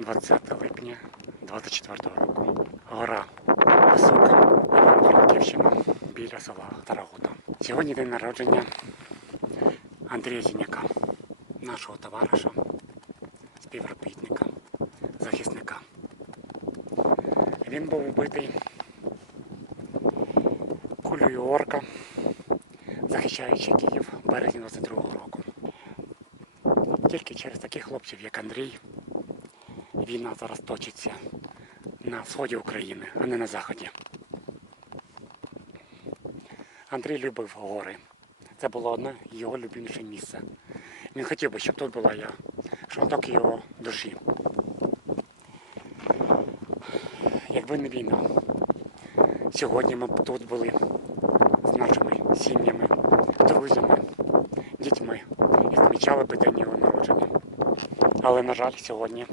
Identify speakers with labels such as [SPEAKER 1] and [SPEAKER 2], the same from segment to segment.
[SPEAKER 1] 20 липня 24 року. Гора Висока, Івано-Франківщина, біля села Старогута. Сьогодні день народження Андрія Зіняка, нашого товариша, співробітника, захисника. Він був убитий кулею орка, захищаючи Київ березні 22-го року. Тільки через таких хлопців, як Андрій, війна зараз точиться на сході України, а не на заході. Андрій любив гори. Це було одне його любиміше місце. Він хотів би, щоб тут була я, шматок його душі. Якби не війна, сьогодні ми б тут були з нашими сім'ями, друзями, дітьми і відмічали би день його народження. Але, на жаль, сьогодні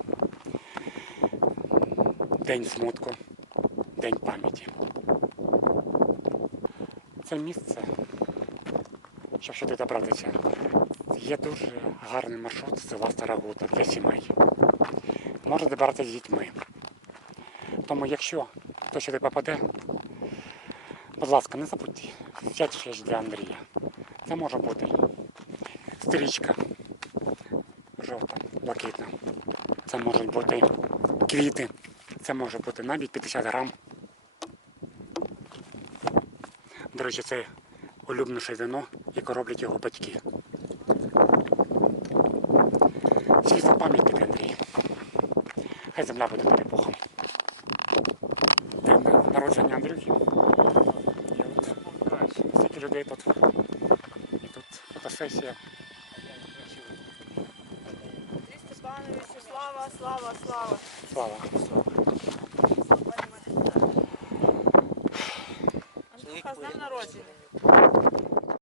[SPEAKER 1] день смутку, день пам'яті. Це місце, щоб сюди добратися, є дуже гарний маршрут з села Старогута для сімей. Можна добратися з дітьми. Тому якщо хто сюди попаде, будь ласка, не забудьте взяти щось для Андрія. Це може бути стрічка жовта, блакитна. Це можуть бути квіти. Це може бути навіть 50 грам. До речі, це улюбленіше вино, яке роблять його батьки. Світла пам'ятник Андрій. Хай земля буде тобі Богом. Народження Андрюхи. І от стільки людей тут. І тут фотосесія.
[SPEAKER 2] Слава, слава, слава.
[SPEAKER 1] Слава.
[SPEAKER 2] Андрюха, з днем народження.